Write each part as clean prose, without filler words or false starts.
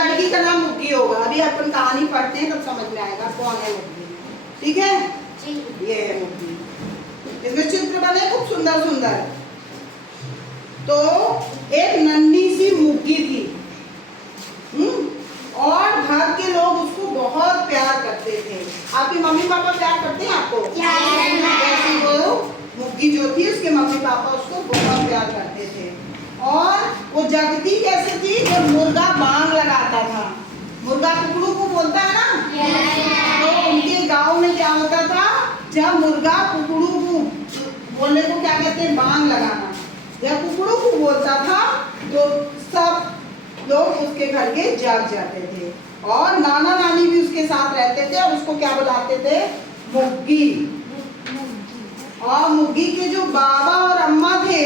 लड़की का नाम मुग्गी होगा। अभी अपन कहानी पढ़ते हैं तब समझ में आएगा कौन है मुग्गी। ठीक है, ये है मुग्गी। इसमें चित्र बने खूब सुंदर सुंदर। तो एक नन्ही सी मुग्गी थी और घर के लोग उसको बहुत प्यार करते थे। आपके मम्मी पापा प्यार करते हैं आपको? जैसे वो मुग्गी जो थी उसके मम्मी पापा उसको बहुत प्यार करते थे। और वो जगती कैसे थी? जब मुर्गा बांग लगाता था, मुर्गा कुकड़ू को बोलता है ना, तो उनके गांव में क्या होता था, जब मुर्गा कुकड़ू को बोलने को क्या कहते हैं, बांग लगाना, जब कुकड़ू को बोलता था तो सब लोग उसके घर के जाग जाते थे। और नाना नानी भी उसके साथ रहते थे और उसको क्या बुलाते थे? मुग्गी। और मुग्गी के जो बाबा और अम्मा थे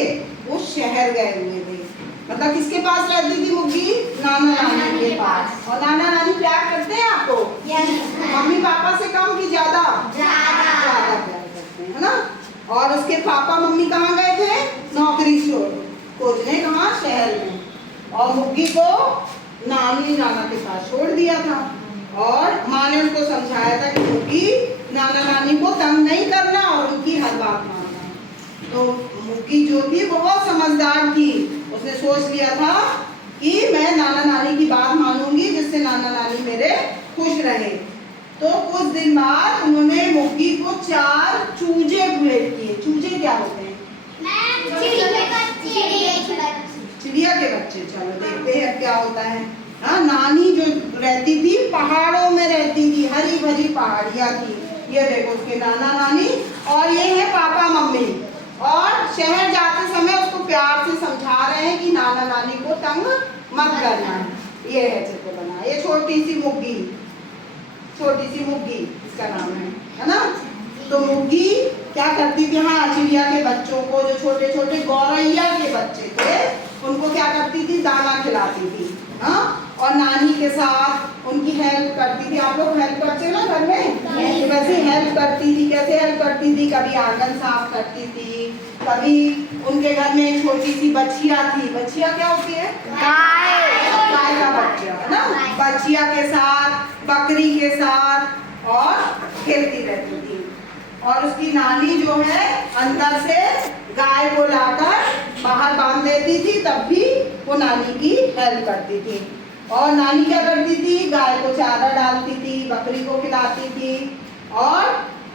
वो शहर गए हुए थे। मतलब किसके पास रहती थी मुग्गी? नाना नानी के पास। और नाना नानी प्यार करते हैं आपको? मम्मी पापा से कम कि ज्यादा? ज्यादा प्यार करते हैं, है ना। और उसके पापा मम्मी कहाँ गए थे? नौकरी खोजने, कहाँ? शहर में। और मुग्गी को नानी नाना के पास छोड़ दिया था। और माँ ने उसको समझाया था कि मुग्गी नाना नानी को तंग नहीं करना और उनकी हर बात मानना। तो मुग्गी जो थी बहुत समझदार थी, उसने सोच लिया था कि मैं नाना नानी की बात मानूंगी जिससे नाना नानी मेरे खुश रहे। तो कुछ दिन बाद उन्होंने मुग्गी को 4 चूजे बुलेट किए। चूजे क्या होते हैं? चिड़िया के बच्चे। चलो देखते हैं क्या होता है। हाँ, नानी जो रहती थी पहाड़ों में रहती थी, हरी भरी पहाड़ियाँ थी। ये देखो उसके नाना नानी और ये है पापा मम्मी। और शहर जाते समय उसको प्यार से समझा रहे हैं कि नाना नानी को तंग मत करना। ये है चित्र बना। ये छोटी सी मुग्गी, छोटी सी मुग्गी इसका नाम है ना। तो मुग्गी क्या करती थी? हाँ, चिड़िया के बच्चों को, जो छोटे छोटे गौरैया के बच्चे थे, उनको क्या करती थी? दाना खिलाती थी। हाँ, और नानी के साथ उनकी हेल्प करती थी। आप लोग हेल्प करते हो ना घर में? तो वैसे हेल्प करती थी। कैसे हेल्प करती थी? कभी आंगन साफ करती थी, कभी उनके घर में एक छोटी सी बछिया थी। बछिया क्या होती है? गाय का बच्चा, है ना। बछिया के साथ, बकरी के साथ और खेलती रहती थी। और उसकी नानी जो है अंदर से गाय को लाकर बाहर बांध देती थी, तब भी वो नानी की हेल्प करती थी। और नानी क्या करती थी? गाय को चारा डालती थी, बकरी को खिलाती थी। और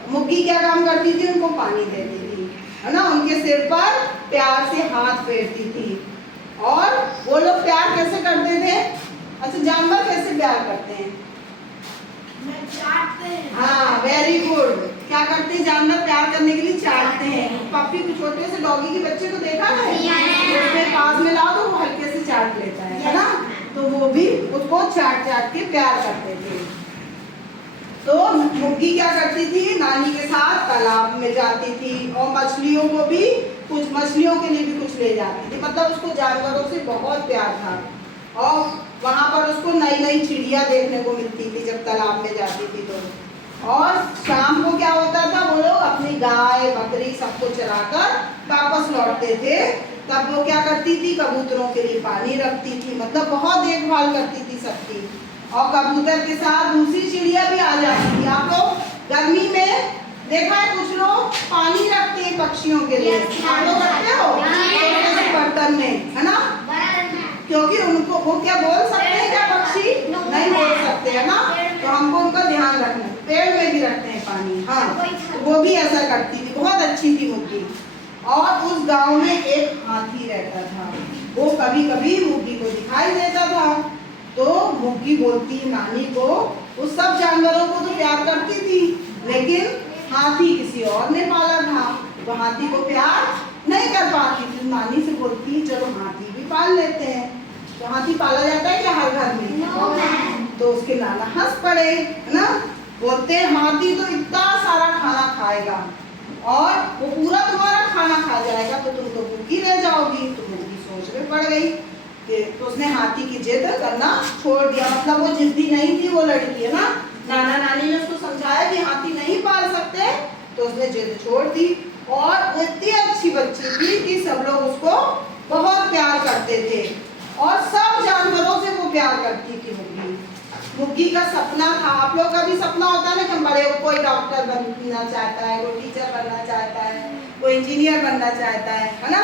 मुग्गी क्या काम करती थी? उनको पानी देती थी, है ना। उनके सिर पर प्यार से हाथ फेरती थी। और वो लोग प्यार कैसे करते थे? अच्छा, जानवर कैसे प्यार करते हैं? हाँ, वेरी गुड। क्या करते हैं जानवर प्यार करने के लिए? चाटते हैं। पप्पी को, छोटे से डॉगी के बच्चे को देखा है? उसके पास में लाओ तो वो हल्के से चाट लेता है ना। तो वो भी उसको चाट चाट के प्यार करते थे। तो मुग्गी क्या करती थी? नानी के साथ तालाब में जाती थी और मछलियों को भी, कुछ मछलियों के लिए भी कुछ ले जाती थी। मतलब उसको जानवरों से बहुत प्यार था। और वहाँ पर उसको नई नई चिड़िया देखने को मिलती थी जब तालाब में जाती थी तो। और शाम को क्या होता था? वो लोग अपनी गाय बकरी सबको चराकर वापस लौटते थे। तब वो क्या करती थी? कबूतरों के लिए पानी रखती थी। मतलब बहुत देखभाल करती थी सबकी। और कबूतर के साथ दूसरी चिड़िया भी आ जाती थी। आप लोग गर्मी में देखा है कुछ लोग पानी रखते हैं पक्षियों के लिए। आप लोग रखते हो? बर्तन में, है ना। क्योंकि उनको, वो क्या बोल सकते हैं क्या पक्षी? नहीं बोल सकते, है ना। तो हमको उनका ध्यान रखना। पेड़ में भी रखते हैं पानी। हाँ, तो वो भी ऐसा करती थी। बहुत अच्छी थी मुग्गी। और उस गांव में एक हाथी रहता था। वो कभी कभी मुग्गी को दिखाई देता था। तो मुग्गी बोलती नानी को, उस सब जानवरों को तो प्यार करती थी, लेकिन हाथी किसी और ने पाला था, तो हाथी को प्यार नहीं कर पाती थी। नानी से बोलती चलो हाथी भी पाल लेते हैं। तो हाथी पाला जाता है क्या हर घर में? तो उसके नाना हंस पड़े, है ना। बोलते हाथी तो इतना सारा खाना खाएगा और वो पूरा तुम्हारा खाना खा जाएगा तो तुम तो भूखी रह जाओगी। तो मुग्गी सोच में पड़ गई। तो उसने हाथी की जिद करना छोड़ दिया। मतलब वो जिद्दी नहीं थी वो लड़की, है ना। नाना नानी ने उसको समझाया कि हाथी नहीं पाल सकते, तो उसने जिद छोड़ दी। और वो इतनी अच्छी बच्ची थी कि सब लोग उसको बहुत प्यार करते थे और सब जानवरों से वो प्यार करती थी मुर्गी। मुर्गी का सपना था, आप लोग का भी सपना होता है ना कि हम बड़े, कोई डॉक्टर बनना चाहता है, कोई टीचर बनना चाहता है, कोई इंजीनियर बनना चाहता है ना।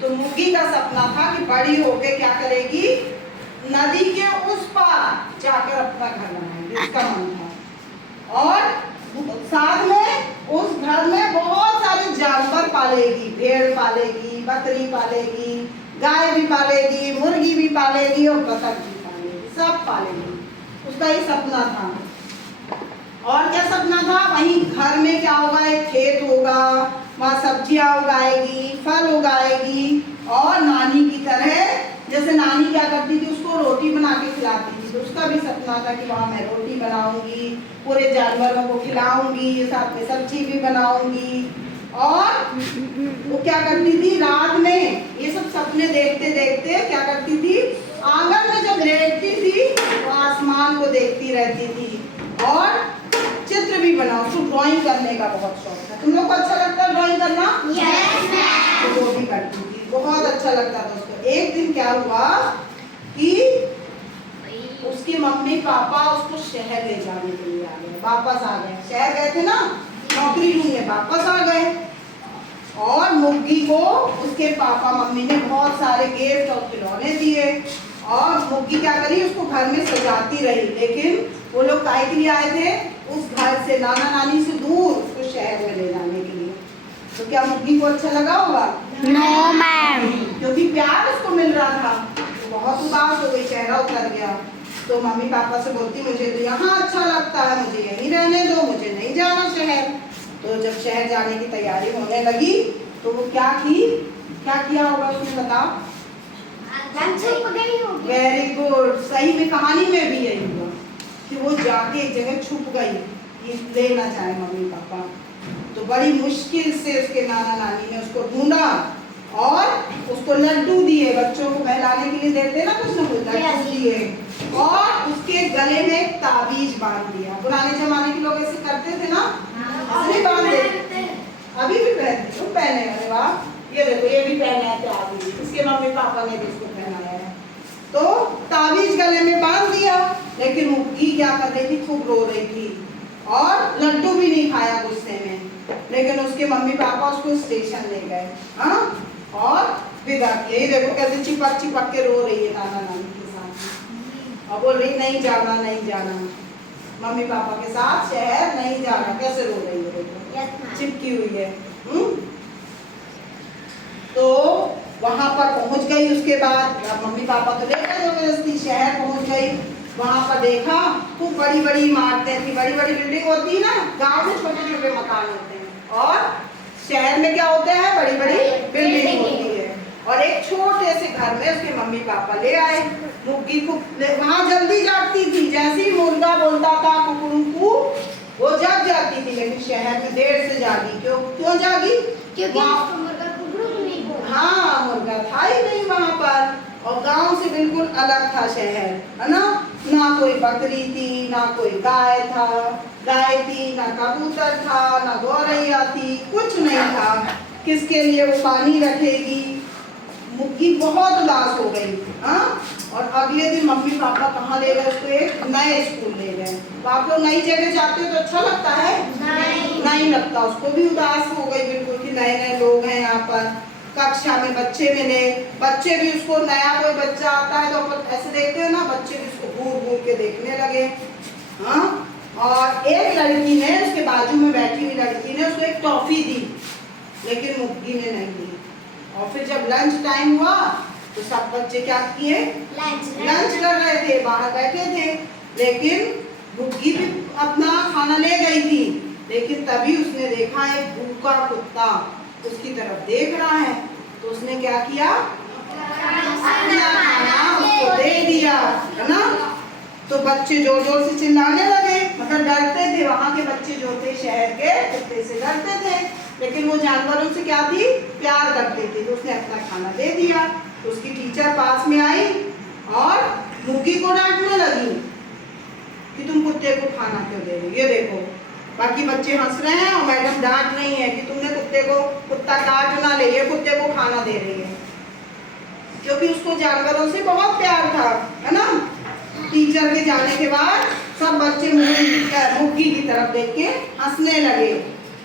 तो मुर्गी का सपना था कि बड़ी होके क्या करेगी, नदी के उस पार जाकर अपना घर बनाएगी, उसका मन था। और साथ में उस घर में बहुत सारे जानवर पालेगी, भेड़ पालेगी, बकरी पालेगी, गाय भी पालेगी, मुर्गी भी पालेगी और बतख भी पालेगी, सब पालेगी। उसका ये सपना था। और क्या सपना था, वहीं घर में क्या होगा, एक खेत होगा, वहाँ सब्जियां उगाएगी, फल उगाएगी और नानी की तरह, जैसे नानी क्या करती थी, उसको रोटी बना के खिलाती थी, तो उसका भी सपना था कि वहाँ मैं रोटी बनाऊंगी, पूरे जानवरों को खिलाऊंगी, साथ में सब्जी भी बनाऊंगी। और वो क्या करती थी, रात में ये सब सपने देखते देखते क्या करती थी, आंगन में जब लेटती थी तो आसमान को देखती रहती थी और चित्र भी बनाओ। उसको ड्राइंग करने का बहुत शौक था। तुम लोग को अच्छा लगता है ड्राइंग करना? Yes ma'am. तो वो भी करती थी, बहुत अच्छा लगता था उसको। एक दिन क्या हुआ कि उसकी मम्मी पापा उसको शहर ले जाने के लिए आ गए, वापस आ गए, शहर गए थे ना नौकरी ढूंढने, वापस आ गए। और मुर्गी को उसके पापा मम्मी ने बहुत सारे गिफ्ट और खिलौने दिए और मुर्गी क्या करी, उसको घर में सजाती रही। लेकिन वो लोग काहे के लिए आए थे, उस घर से, नाना नानी से दूर, उसको शहर में ले जाने के लिए। तो क्या मुर्गी को अच्छा लगा होगा? No ma'am. क्योंकि प्यार उसको मिल रहा था, तो बहुत उदास हो गई, चेहरा उतर गया। तो मम्मी पापा से बोलती, मुझे तो यहाँ अच्छा लगता है, मुझे यहीं रहने दो, मुझे नहीं जाना शहर। तो जब शहर जाने की तैयारी होने लगी तो वो क्या किया होगा उसने, बताओ? छुप गई होगी। वेरी गुड, सही में कहानी में भी यही हुआ कि वो जाके एक जगह छुप गई, ये लेना चाहे मम्मी पापा। तो बड़ी मुश्किल से उसके नाना नानी ने उसको ढूंढा और उसको लड्डू दिए, बच्चों को बहलाने के लिए देते ना कुछ ना कुछ, लड्डू दिए और उसके गले में एक ताबीज बांध दिया। पुराने जमाने के लोग ऐसे करते थे ना, अभी बांध देते, अभी भी पहनते, तुम पहने? अरे वाह, ये देखो ये भी पहना है ताबीज, इसके मम्मी पापा ने भी इसको पहनाया है। तो ताबीज गले में बांध दिया, लेकिन मुर्गी क्या कर रही थी, खूब रो रही थी और लड्डू भी नहीं खाया गुस्से में। लेकिन उसके मम्मी पापा उसको स्टेशन ले गए, हाँ, और विदा किए। ये देखो कैसे चिपक चिपक के रो रही है नाना नानी के साथ और बोल रही नहीं जाना, नहीं जाना, मम्मी पापा के साथ शहर नहीं जाना। कैसे रो रही है, देखो चिपकी हुई है। तो वहां पर पहुंच गई, उसके बाद मम्मी पापा तो ले गए जबरदस्ती, शहर पहुंच गई। वहां पर देखा खूब बड़ी बड़ी इमारतें थी, बड़ी बड़ी बिल्डिंग होती है ना, गांव में छोटे छोटे मकान होते हैं और शहर में क्या होते हैं, बड़ी बड़ी बिल्डिंग होती है। और एक छोटे से घर में उसके मम्मी पापा ले आए। मुर्गी को वहां जल्दी जागती थी, जैसे ही मुर्गा बोलता था कुकड़ू, वो जग जाती थी। लेकिन शहर में देर से जागी। क्यों जागी? क्योंकि मुर्गा कुकड़ू नहीं बोला। हाँ, मुर्गा था ही नहीं वहां पर और गांव से बिल्कुल अलग था शहर, है ना। ना कोई बकरी थी, ना कोई गाय थी, ना कबूतर था, ना गौरैया थी, कुछ नहीं था। किसके लिए वो पानी रखेगी? मुर्गी बहुत उदास हो गई, हाँ। और अगले दिन मम्मी पापा कहाँ ले गए उसको, एक नए स्कूल ले गए। तो आप लोग नई जगह जाते हो तो अच्छा लगता है? नहीं लगता। उसको भी उदास हो गई बिल्कुल कि नए नए लोग हैं यहाँ पर। कक्षा में बच्चे मिले, बच्चे भी उसको, नया कोई बच्चा आता है तो अपन ऐसे देखते हो ना, बच्चे भी उसको घूर घूर के देखने लगे, हाँ। और एक लड़की ने, उसके बाजू में बैठी हुई लड़की ने उसको एक टॉफी दी, लेकिन मुर्गी ने नहीं दी। और फिर जब लंच टाइम हुआ तो सब बच्चे क्या किए, लंच कर रहे थे, बाहर बैठे थे, लेकिन मुर्गी भी अपना खाना ले गई थी। लेकिन तभी उसने देखा एक भूखा कुत्ता उसकी तरफ देख रहा है, तो उसने क्या किया, अपना खाना उसको दे दिया, है ना। तो बच्चे जोर जोर से चिल्लाने लगे, मतलब डरते थे। वहाँ के बच्चे जो थे शहर के, कुत्ते से डरते थे, लेकिन वो जानवरों से क्या थी, प्यार करते थे। तो उसने अपना खाना दे दिया। तो उसकी टीचर पास में आई और मुर्गी को डांटने लगी कि तुम कुत्ते को खाना क्यों दे रही हो। ये देखो बाकी बच्चे हंस रहे हैं और मैडम डांट नहीं है कि तुमने कुत्ता काट ना ले, ये कुत्ते को खाना दे रही है, क्योंकि उसको जानवरों से बहुत प्यार था, है ना। टीचर के जाने के बाद सब बच्चे मुर्गी की तरफ देख के हंसने लगे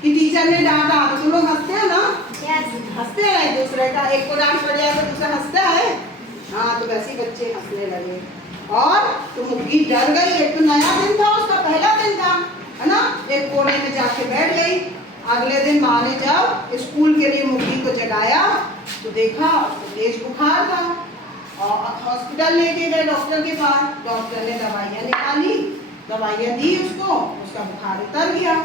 कि टीचर ने डांटा। तो तुम लोग हंसते हो ना, हंसते हैं एक दूसरे का, एक को डांट पड़ जाए तो दूसरा हंसता है। हाँ, तो वैसे ही बच्चे हंसने लगे और तो मुर्गी डर गई। एक तो नया दिन था, उसका पहला दिन था, है ना। एक कोने में जाके बैठ गई। अगले दिन माँ ने जब स्कूल के लिए मुर्गी को जगाया तो देखा उसको तेज बुखार था और हॉस्पिटल लेके गए डॉक्टर के पास। डॉक्टर ने दवाइयाँ निकाली, दवाइयाँ दी उसको, उसका बुखार उतर गया।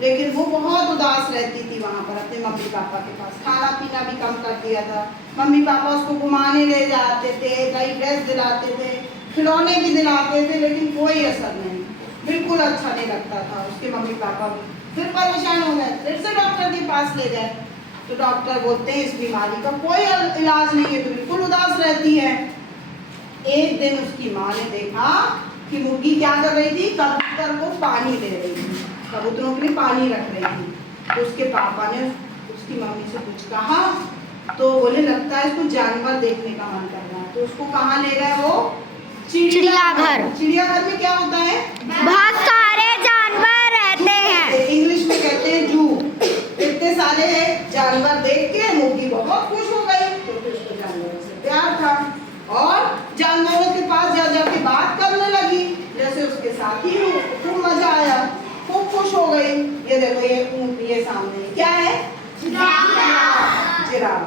लेकिन वो बहुत उदास रहती थी वहाँ पर अपने मम्मी पापा के पास। खाना पीना भी कम कर दिया था। मम्मी पापा उसको घुमाने ले जाते थे, नई ड्रेस दिलाते थे, खिलौने भी दिलाते थे, लेकिन कोई असर नहीं, बिल्कुल अच्छा नहीं लगता था। उसके मम्मी पापा भी फिर परेशान हो गए, फिर से डॉक्टर के पास ले गए। तो डॉक्टर बोलते हैं इस बीमारी का कोई इलाज नहीं है, तो बिल्कुल उदास रहती है। एक दिन उसकी माँ ने देखा कि मुर्गी क्या कर रही थी, कबूतर को पानी दे रही थी, कबूतरों के लिए पानी रख रही थी। तो उसके पापा ने उसकी मम्मी से कुछ कहा तो बोले लगता है इसको जानवर देखने का मन कर रहा है। तो उसको कहाँ ले गए वो, चिड़ियाघर। चिड़ियाघर में क्या होता है, बहुत सारे जानवर रहते हैं, इंग्लिश में कहते हैं जू। इतने सारे जानवर देख के मुर्गी बहुत खुश हो गई, क्योंकि उसको जानवरों से प्यार था और जानवरों के पास जा जाके बात करने लगी जैसे उसके साथी हो। खूब मजा आया, खूब खुश हो गई। ये देखो ये ऊँट, ये सामने क्या है, जिराफ।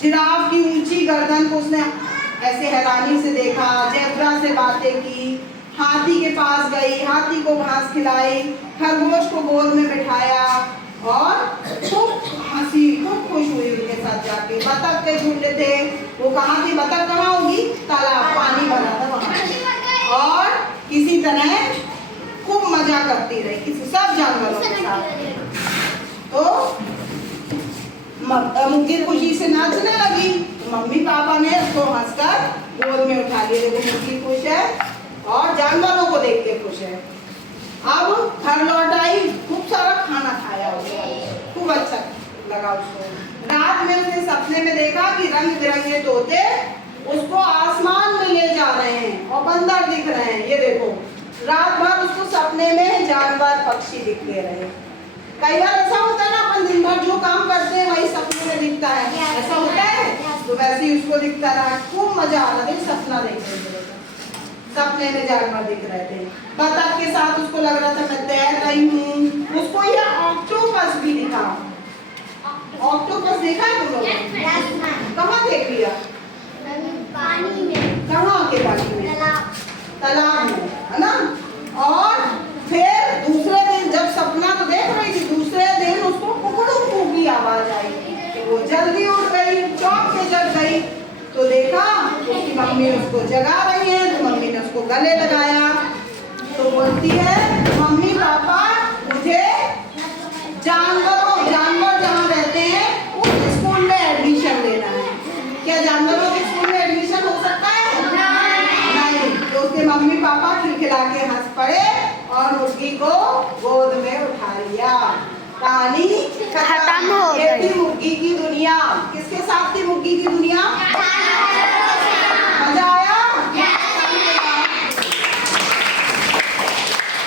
जिराफ की ऊंची गर्दन को उसने ऐसे हैरानी से देखा, ज़ेब्रा से बातें की, हाथी के पास गई, हाथी को घास खिलाई, खरगोश को गोद में बिठाया और खूब हंसी, खूब खुश हुई उनके साथ जाके। बतख के झुंड थे, वो कहाँ थी, बतख कहाँ होगी, तालाब, पानी भरा था वहाँ। और किसी तरह खूब मजा करती रही किसी सब जानवरों के साथ। तो मुर्गी खुशी से नाचने लगी। तो मम्मी पापा ने उसको हंसकर गोद में उठा लिया। देखो मुर्गी खुश है और जानवरों को देख के खुश है। अब घर लौट आई, खूब सारा खाना खाया उसने, खूब अच्छा लगा उसको। रात में उसने सपने में देखा कि रंग बिरंगे तोते उसको आसमान में ले जा रहे हैं और बंदर दिख रहे हैं। ये देखो रात भर उसको सपने में जानवर पक्षी दिखते रहे। कई बार ऐसा होता है ना, अपन दिन भर जो काम करते हैं वही सपने में दिखता है, ऐसा होता है। तो वैसे ही उसको दिखता रहा, खूब मजा आ रहा था सपना देखने में। सपने में जानवर दिख रहे थे, बतख के साथ उसको लग रहा था मैं तैर रही हूँ। उसको ये ऑक्टोपस भी दिखा। ऑक्टोपस देखा है तुम लोगों? कहाँ देख लिया? पानी में। कहाँ के पानी में? तालाब में, है ना। और फिर दूसरे दिन जब सपना तो देख रही थी, दूसरे दिन उसको कुकड़ू की आवाज आई। तो वो जल्दी उठ गई, चौंक के जग गई। तो देखा उसकी मम्मी उसको जगा रही है। तो मम्मी ने उसको गले लगाया। तो बोलती है मम्मी पापा मुझे जानवर जहाँ रहते हैं उस स्कूल में एडमिशन लेना है। क्या जानवरों के स्कूल में एडमिशन हो सकता है? नहीं। तो उसके मम्मी पापा खिलखिला के हंस पड़े और मुर्गी को गोद में उठा लिया। कहानी खत्म हो गई। ये थी मुर्गी की दुनिया। किसके साथ थी मुर्गी की दुनिया?